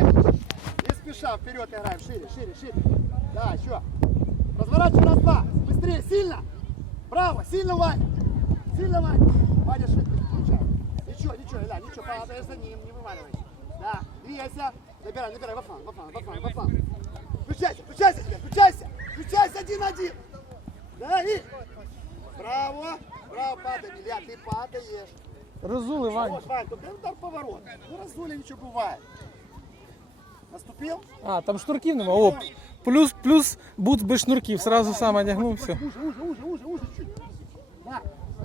играй. Не спеша, вперед играем, шире, шире, шире. Да, еще. Разворачивай раз, два. Быстрее, сильно. Браво, сильно, Ваня. Сильно, Ваня. Ваня включай. Ничего, ничего, Иля, ничего, падаешь за ним, не вываливайся. Да, двигайся. Набирай, набирай, во фланг, во фланг, во фланг, во фланг. Включайся, включайся теперь, включайся. Включайся один-один. Да, и. Браво. Браво, падай, Илья, ты падаешь. Розули, Вань. Вот, Вань, тут удар поворот. Ну, разули, ничего бывает. Наступил? А, там шнурків нема. О, плюс, плюс бут без шнурків. Сразу сам одягнув, все. Уже, уже, уже, уже, уже чуть. Да,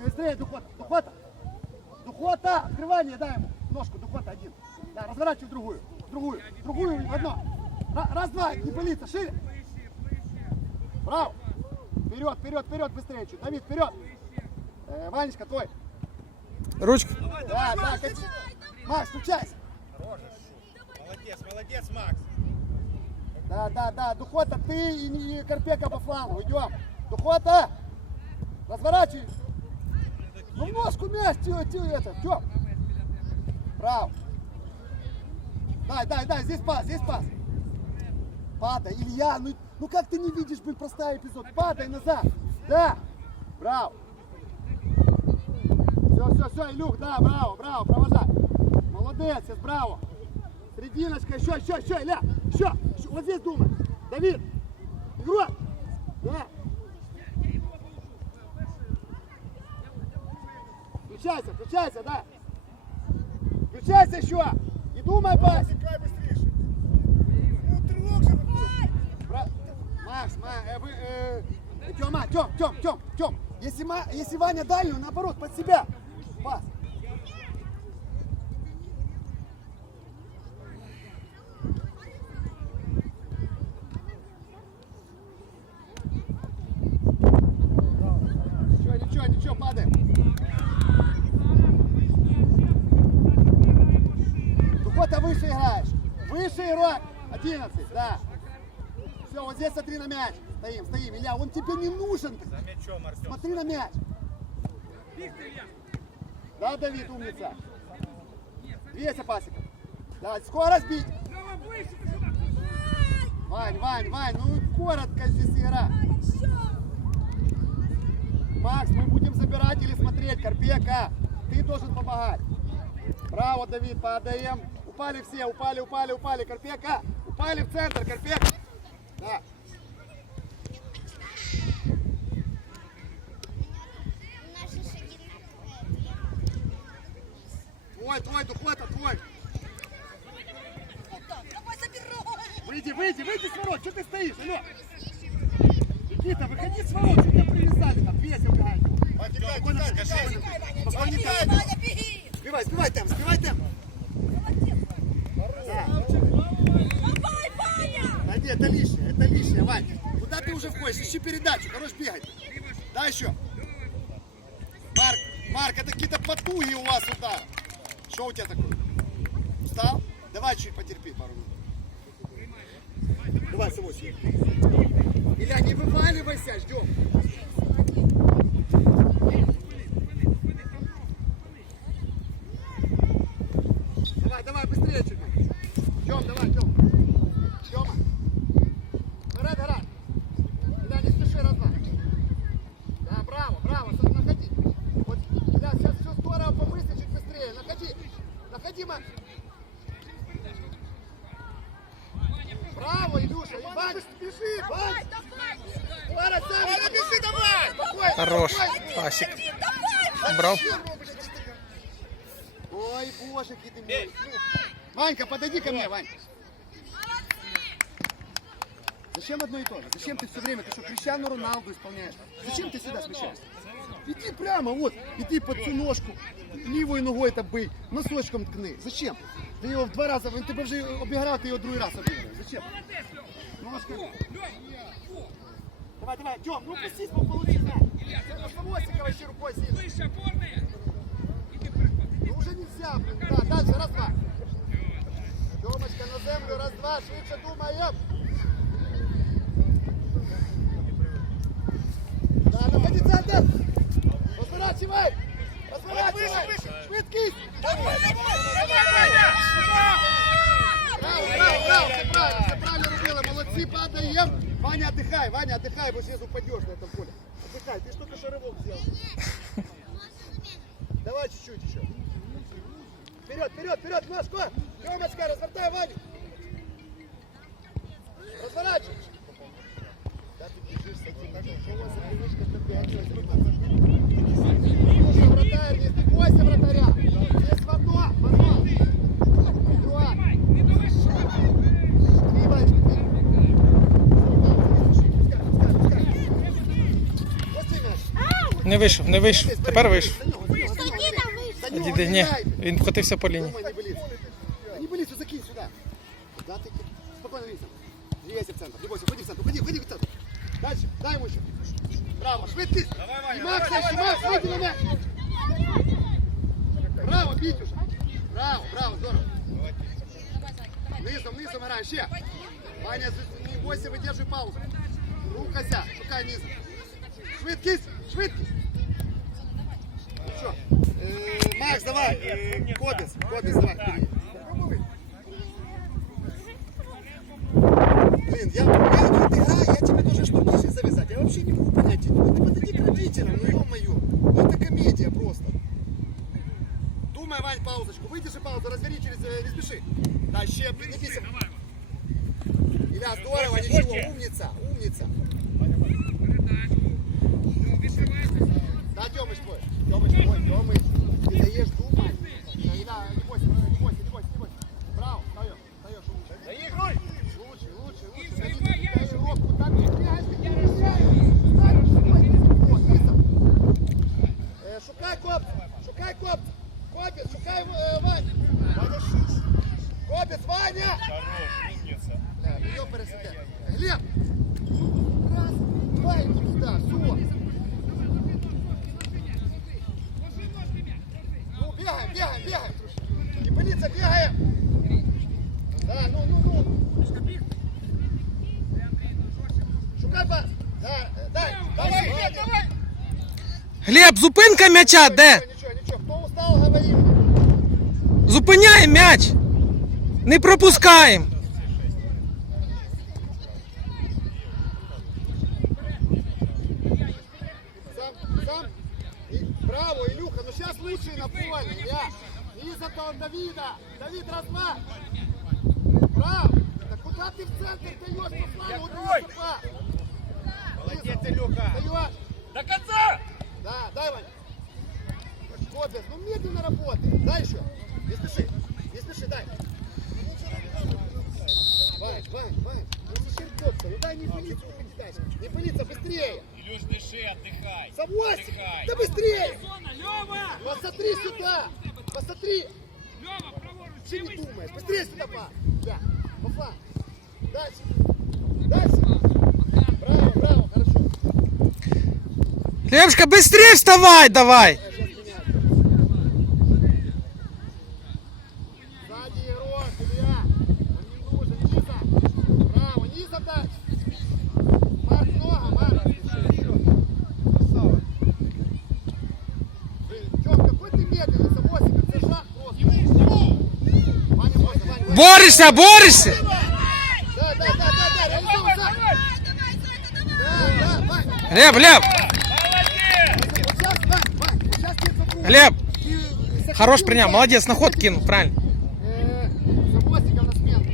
быстрее, Духота, Духота. Духота, открывание, дай ему ножку, Духота один. Да, разворачивай другую, другую, другую, одно. Ра- Раз, два, не пылиться, шире. Браво. Вперед, вперед, вперед, быстрее чуть. Давид, вперед. Э, Ванечка, твой. Ручку. Да, да, качи. Макс, включайся. Молодец, молодец, Макс. Да, да, да, Духота, ты и, и Карпека по флангу, идем. Духота, разворачивай. Ну, ножку мяч, тю, тю, это, Тём. Браво. Дай, дай, дай, здесь пас, здесь пас. Падай, Илья, ну, ну как ты не видишь, блин, простой эпизод. Падай назад. Да. Браво. Все, все, все, Илюх, да, браво, браво, провожай. Молодец, браво. Серединочка, еще, еще, еще, Илья, еще, еще, вот здесь думай. Давид, игрок. Да. Включайся, включайся, да. Включайся еще. Не думай, пас. Играй быстрее. Ну, Макс, Ма, э, вы, э, Тёма, Тём, Тём, Тём, Тём. Если, если Ваня дальнюю, наоборот, под себя. Пас. Ничего, ничего, ничего, падаем. Духота выше играешь. Выше игрок. 11, да. Все, вот здесь смотри на мяч. Стоим, стоим. Илья, он тебе не нужен. За мячом, Артем. Смотри на мяч. Да, Давид, умница. Двигайся, пасиком. Да, скорость бить. Вань, Вань, Вань, ну коротко здесь игра. Макс, мы будем забирать или смотреть. Карпека, ты должен помогать. Браво, Давид, падаем. Упали все, упали, упали, упали. Карпека, упали в центр, Карпек. Да. Твой, твой, Духота, твой. Выйди, выйди, выйди с ворот. Что ты стоишь, алло? Никита, выходи с ворот. Тебя привязали там? Весел, гай. Спокойно, спокойно. Спокойно, Сбивай, сбивай темп, сбивай темп. Да. Да нет, это лишнее, это лишнее, Вань. Куда ты уже входишь? Ищи передачу, хорош бегать. Да, еще. Марк, Марк, это какие-то потуги у вас удар. Что у тебя такое? Устал? Давай чуть потерпи пару минут. Давай, Самосий. Илья, не вываливайся, ждем. Давай, давай, быстрее чуть. Тём, давай, Тём. Тёма. Гора, гора. Илья, не спеши, раз, два. Да, браво, браво, сейчас находи. Вот, Илья, сейчас все здорово, помысли чуть быстрее. Находи, находи, Макс. Браво, Илюша, Иван, спеши, Вань. Ваня, сам, Ваня, бежи, давай. Спокойно, Хорош. спокойно. Пасик. Брав. Ой, боже, какие ты мой. Ванька, подойди ко мне, Вань. Зачем одно и то же? Зачем ты все время, ты что, Криштиану Роналду исполняешь? Зачем ты сюда смещаешься? Иди прямо, вот, иди под всю ножку, лівою ногою та бий, носочком ткни. Зачем? Ти його в два рази, він тебе вже обіграв, ти його другий раз обіграєш. Зачем? Ножка. Давай, давай, Дем, ну пустись, по получи, да. Це на Самосикова ще рукой сильно. Ну уже нельзя, блин. Да, дальше, раз, два. Тёмочка на землю, раз, два, швидше думаем. Да, находи центр. Разворачивай. Разворачивай. Швидкість. Браво, браво. Мы падаем. Ваня, отдыхай, Ваня, отдыхай, вы сейчас упадешь на этом поле. Отдыхай, ты что-то что рывок сделал. Давай чуть-чуть еще. Вперед, вперед, вперед, ножку! Тёмочка, развортай Ваню! Разворачивай! Да ты бежишь с этим ножом, что у вас за привычка такая? Слушай, вратарь, не стыкайся, вратаря! Есть в одно, в одно! Не вийшов, не вийшов. Тепер вийшов. За нього, за нього, за нього, за нього. Діди, ні, він вкотився по лінії. Думай, не болит. Да не болит, все закинь сюда. Да ты спокойно видишь. Двигайся в центр. Не бойся, уходи в центр, уходи, уходи в центр. Дальше, дай ему еще. Браво, швидкість. И Макс, дальше, Макс, выйди на мяч. Браво, бить уже. Браво, браво, здорово. Низом, низом играем, ще. Ваня, з- не бойся, выдерживай паузу. Рухайся, шукай низом. Швидкість, швидкість. Ну що, е, Макс, давай, е, Кобіс, Кобіс, давай, вперед. Блин, я, я вот игра, я тебе должен что сейчас завязать. Я вообще не могу понять. Ну, ты подойди к родителям, ну ё-моё. Ну это комедия просто. Думай, Вань, паузочку. Выдержи паузу, разбери через... э, Не спеши. Да, ще, не бейся. Илья, здорово, ничего, умница, умница. Да, Тёмыч твой. Тёмыч твой, Тёмыч. Ты даешь думать. Да, не надо, не бойся, не бойся, не бойся, не бойся. Браво, встаёшь, встаёшь, лучше. Лучше, лучше, лучше. Дай, дай руку, так не бегай, ты не бегай. Дай, стой. Вот, низом. Е, Шукай коп, шукай коп. Копец, шукай е, Вань. Ваня, шиш. Копец, Ваня. Бля, её пересиде. Глеб. Раз, два, и туда, все. Ну, бегаем, бегаем, бегаем. Не пылиться, бегаем. Да, ну, ну, ну. Шукай пас. Да, дай. Давай, Ваня. давай. Глеб, зупинка м'яча, де? Устал, говори. Зупиняємо м'яч! Не пропускаємо! Сам, сам. И, браво, Илюха, ну сейчас лучший на поле, Илья. Низом-то он Давида. Давид, раз, два. Браво. Да куда ты в центр даешь, Руслан? Вот Закрой. наступа. Молодец, Илюха. Даешь. До конца! Да, дай, Вань. Кобес, ну медленно работай. Дай еще. Не спеши. Не спеши, дай. Вань, Вань, Вань. Ну зачем дай не пылиться, уходи дальше. Не пылиться, быстрее. Илюш, дыши, отдыхай. Савосик, Отдыхай. да быстрее. Лёва! Посмотри сюда. Посмотри. Лёва, праворуч, Ты не думаешь. Быстрее сюда, па. Да, флангу. Дальше. Дальше. Браво, браво, хорошо. Глебушка, быстрее вставай давай! Я сейчас меняю. Сзади игрок, Илья. Он не нужен, Низа. Браво, Низа дальше. Марк, нога, Марк. Красава. Блин, Тём, какой ты медленный, Самосик, это шаг просто. Ваня, Ваня, Ваня. Борешся, борешся! Да, да, да, да, да, реализуй, Зай. Да, да, Вань. Глеб, Глеб! Молодец! Вот сейчас, Вань, Вань, тебе попробую. Глеб! Ты сохранил Хорош принял, молодец, на ход кинул, правильно. Э, Самосиков на смену.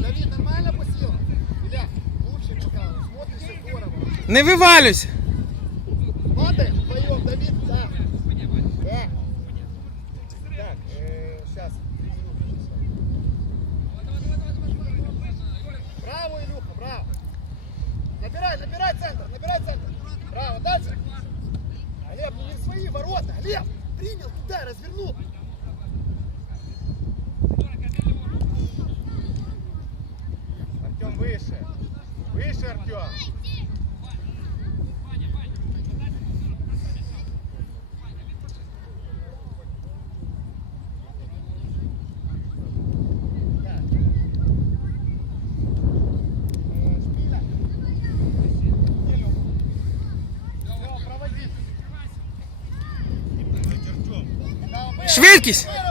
Давид, нормально посел? Илья, лучше пока, смотришь здорово. Не вивалюйся! Падаем вдвоем, Давид, да. Да. Так, э, сейчас. Браво, Илюха, браво. Набирай, набирай центр, набирай центр. Браво, дальше. Глеб, ну не в свои ворота. Глеб, принял туда, развернул. Артем выше. Выше, Артем. Так.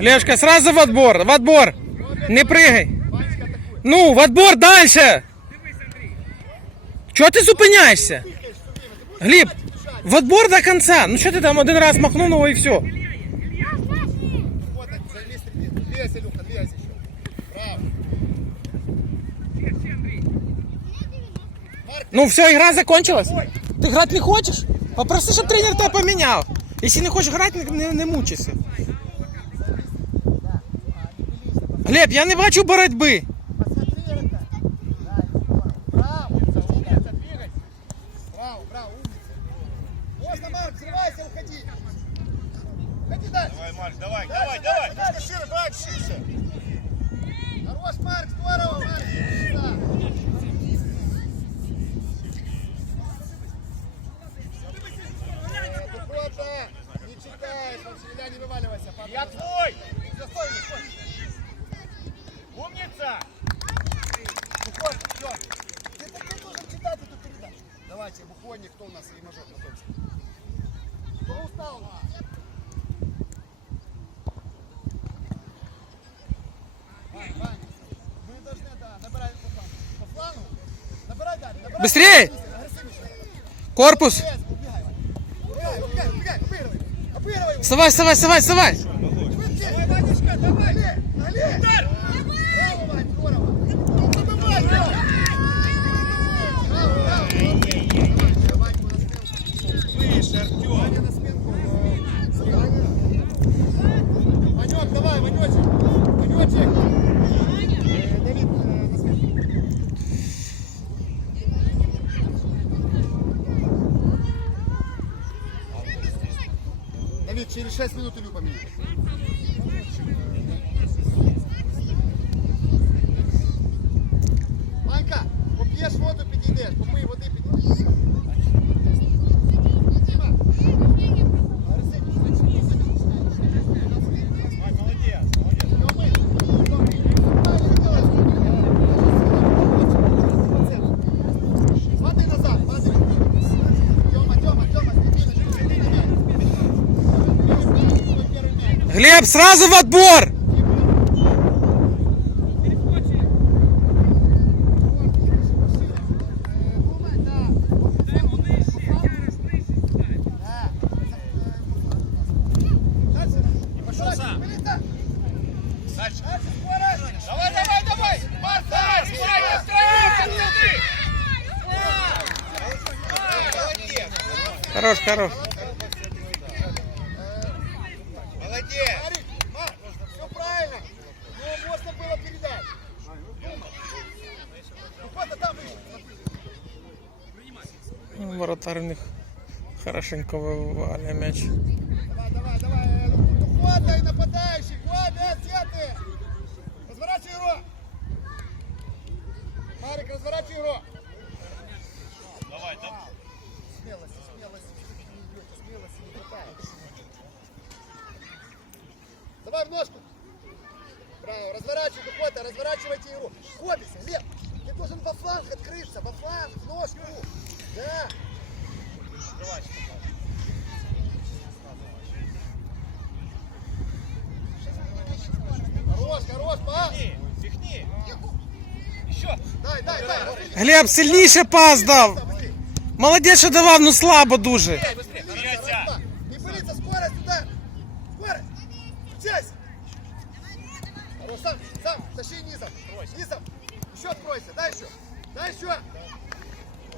Лешка, сразу в отбор, в отбор. Не прыгай. Ну, в отбор дальше. Чого ти зупиняєшся? Гліб, в отбор до конца. Ну що ти там один раз махнув ну і все. Ты. Ну все, игра закончилась. Ти грати не хочеш? Попроси, щоб тренер тебе поміняв. Якщо не хочеш грати, не, не, не мучайся. Глеб, я не бачу боротьби. Бухонник, все. Ты, ты, ты должен читать эту передачу. Давайте, Бухонник, кто у нас и мажор готовится. Кто устал? Быстрее! Корпус. Убегай. Убегай, убегай, обыгрывай. Вставай, вставай, вставай, вставай. Давай, Ванечка, давай! Али! Удар! Браво, Вань, здорово! Ну, забывай, браво! Браво, браво! Давай, Ваньку на сменку. Выше, Артем! Ваня на сменку. Ваня. Ванек, давай, Ванечек! Ванечек! Э, Давид, э, на сменку. Давид, через 6 минут Илю поменяй. Манька, поп'єш воду, підійдеш, попий води, підійдеш. Глеб, сразу в отбор. Давай, давай, давай! Хорош, хорош. Молодец! Все правильно. Но можно было передать. Ну, куда там выше? Ну, Воротар у них хорошенько вивалює м'яч. Давай, давай, давай. Ну, хватай нападающий. Хватай, где ты? Разворачивай игру. Марик, разворачивай игру. Давай, давай! Смелости, смелости. Не идете, смелости не хватает. Давай в ножку. Браво, разворачивай, какой-то, разворачивайте игру. Хоббися, Лев, ты должен во фланг открыться, во фланг, в ножку. Да. Глеб, сильніше пас дав. Молодець, що давав, ну слабо дуже. Быстрее! Вперед! Не пылиться, скорость туда. Скорость. Часть. Хорош, сам, сам, тащи низом. Низом. Еще откройся, дай еще. Дай еще.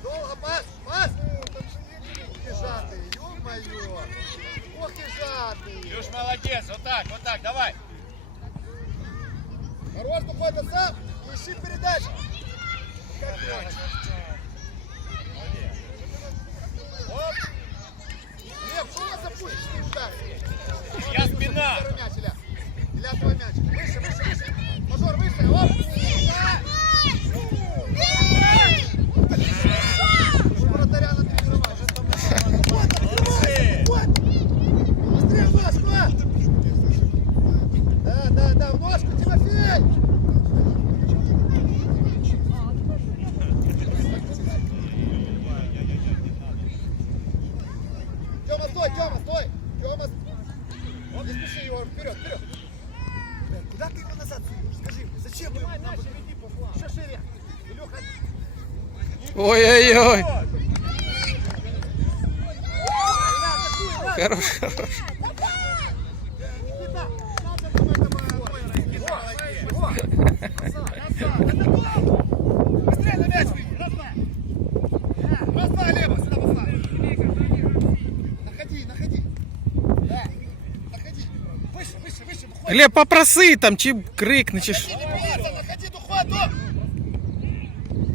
Долго, пас, пас. Ох ты жадный, ё-моё. Ох ты жадный. Илюш, молодец! Вот так, вот так, давай! Хорош, какой-то сам. Ищи передачу. Как. Оп. Лев, что у нас запустишь удар? Я спина! Мяч, Илья. Илья, твой мяч. Выше, выше, выше. Мажор, выше. Оп. его назад суешь? Скажи мне, зачем Снимай вы его... дальше, веди по плану. Еще шире. Илюха... Ой-ой-ой. Хорош, хорош. Быстрее на мяч! Глеб, попроси там, чи крикни, чи що. Находи, духоту.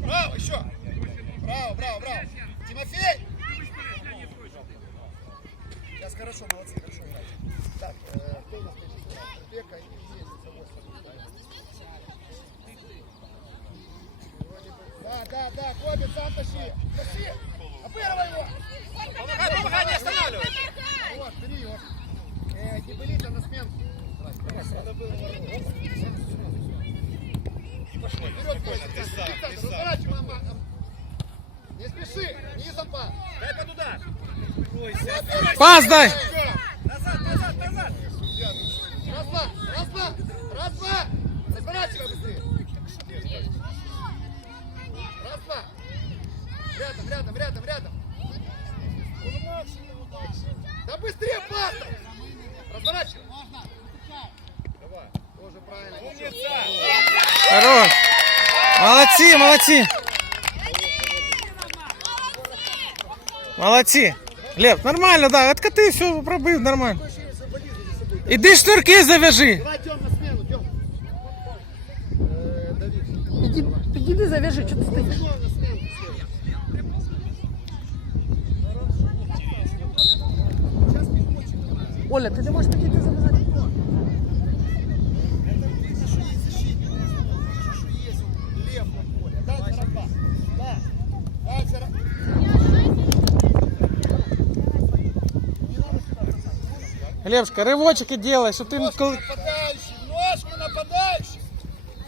Браво, еще. Браво, браво, браво. Тимофей. Сейчас хорошо, молодцы, хорошо играете. Так, э, кто у нас? Бека и. Да, да, да, Коби, сам тащи. Тащи. Обырывай его. Помогай, помогай, не останавливай. Вот, бери его. Э, не болите на сменку. Ворот. Вперед, Костя, ты сам, ты сам. Не спеши, низом пас. Дай под удар. Пас дай! Назад, назад, назад. Раз, два, раз, два, раз, два. Разворачивай быстрее. Раз, два. Рядом, рядом, рядом, рядом. Да быстрее пас! Разворачивай. Давай. Тоже правильно. Умница. Хорош. Молодці, молодці. Молодці. Глеб, нормально, да, откати, все, пробив, нормально. Іди шнурки завяжи. Глебушка, ривочки делай, ти Ножку коли... нападающий, ножку нападающий.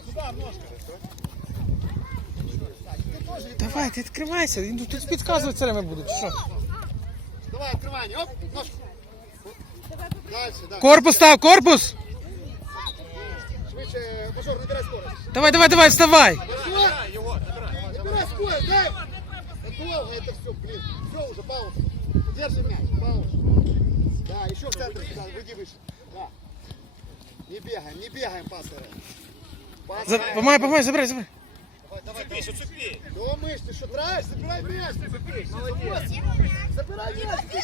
Сюда, ножка. Ты Давай, ти відкривайся, ну, тут підказувати все время будуть. Що? Давай, открывай, оп, ножку. Дальше, да. Корпус став, корпус! Швидше, мажор, набирай скорость. Давай, давай, давай, вставай! Набирай скорость, дай. Это долго, это все, блин. Все, уже пауза. Держи мяч, пауза. Да, еще в центр сюда, выйди выше. Да. Не бегаем, не бегаем, пасторы. За... Помагай, помагай, забирай, забирай. Уцепись, уцепи. До мышцы, что траешь, забирай мяч. Молодец. Забирай мяч. Ты.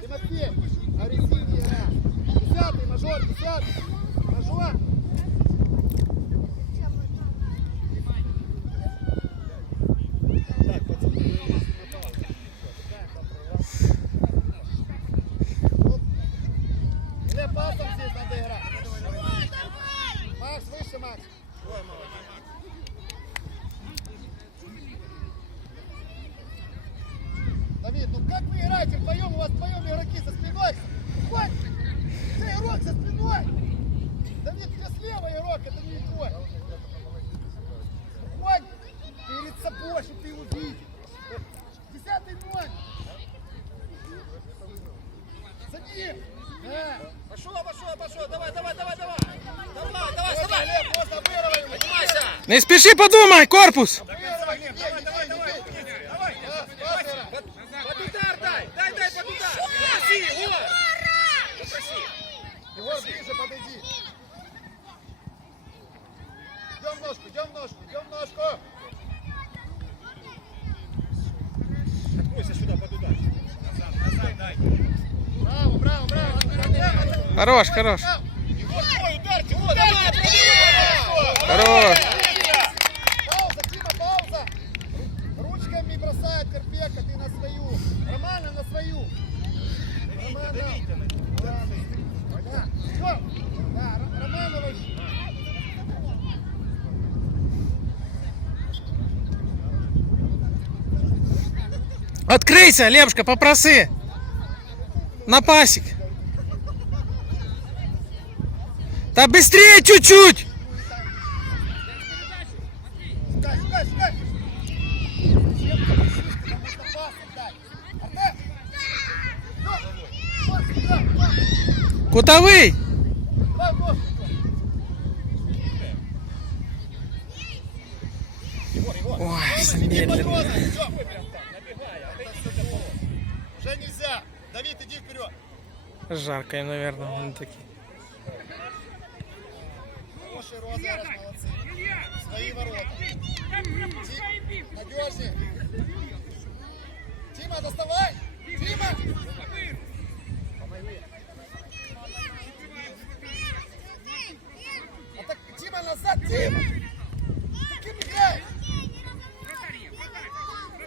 Тимофей, агрессивнее игра. Десятый, мажор, десятый. Мажор. Так, пацаны, Или пасом здесь надо играть. Макс, выше, Макс. Давид, ну как вы играете вдвоем? У вас вдвоем игроки за спиной. Хватит! Ты игрок за спиной! Давид, ты слева игрок, это не твой. Хватит! Перед собой, чтобы ты его видел. Десятый ноль. За ним. Да. Пошел, пошел, пошел. Давай, давай, давай, давай. Давай, давай, Можно, вставай. Олег, можно, обыгрывай его. Поднимайся. Не спіши, подумай, корпус! Обыгрывай, не бей, Давай, не давай, бей, не давай. бей. Давай. Пас, пас играй. Под под удар дай. Дай, дай под удар. Попроси, Егор. Попроси. Егор, ближе подойди. Идем ножку, идем ножку, идем ножку. Бойся сюда под удар. Назад, назад дай. Браво, браво, браво. Хорош, хорош. Егор, твой ударьте. О, давай. Хорош. Пауза, Тима, пауза. Ручками бросает Карпека, ты на свою. Нормально на свою. Нормально. Да, да. Всё. Да, Р- Романович. Открийся, Лепушка, попроси. На пасік. Та быстрее чуть-чуть! Дай, дай, дай. Зачем ты бежишь? Потому что пас отдай. Артем! Ну, пас, да, пас. Кутовий! Давай в ножку. Ой, медленно. Уже нельзя. Давид, иди вперед. Жарко им, наверное, вони такі. Хороший розыгрыш, молодцы. Свои ворота. Ти- Надежнее. Тима, доставай. Тима. А так, Тима, назад, Тима. Ты кем играешь?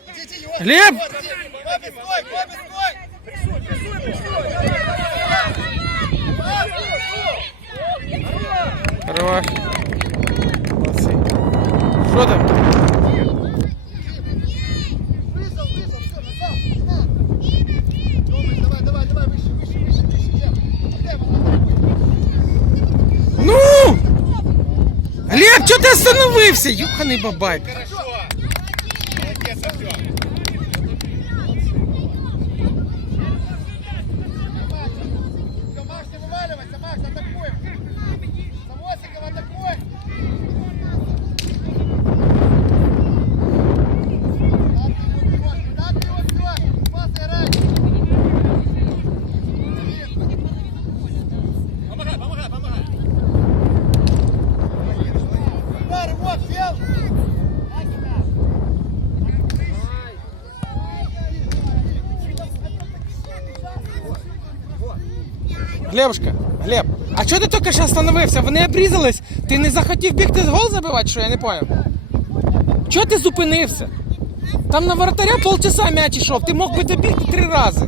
Иди, иди, его. Глеб! Вот, иди. Коби, стой, Коби, стой. Хорош. Молодці. Що там? Вышел, вышел, все, назад. На. Томыч, давай, давай, давай, выше, выше, выше, выше. Глеб, Глеб, атакуй. Ну! Глеб, чого ти остановився? Юханий бабай. Глебушка, Глеб, а чого ти тільки що остановився? Вони обрізались. Ти не захотів бігти з гол забивати, що я не поняв? Чого ти зупинився? Там на воротаря полчаса м'яч ішов, ти мог би добігти три рази.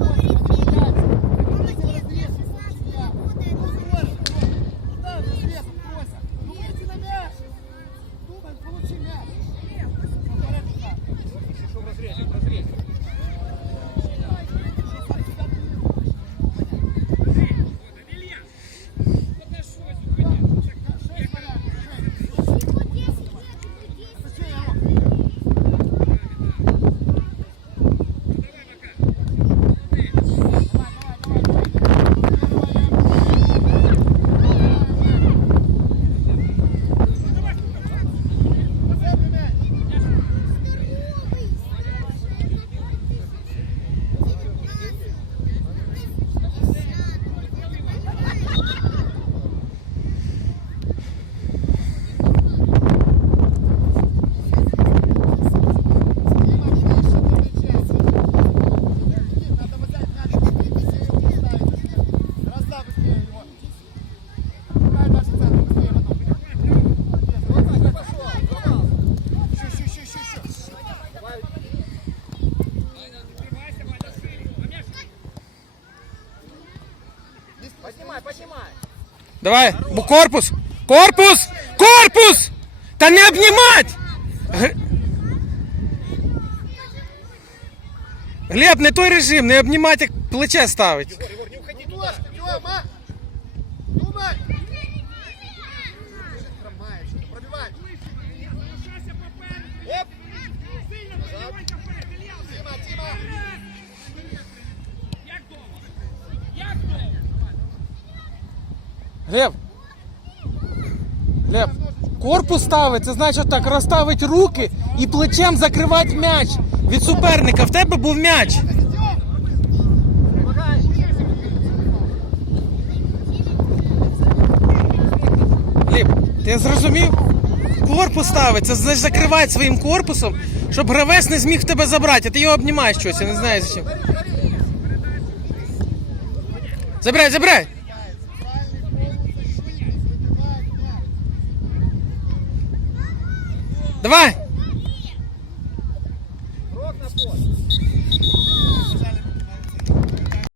Давай, корпус! Корпус! Корпус! Та не обнімать! Глеб, не той режим, не обнімать, як плече ставить. Глеб! Глеб, корпус ставить, це значить так, розставить руки і плечем закривати м'яч від суперника. В тебе був м'яч. Глеб, ти зрозумів? Корпус ставить, це значить закривати своїм корпусом, щоб гравець не зміг тебе забрати, а ти його обнімаєш щось, я не знаю зачем. Забирай, забирай! Давай!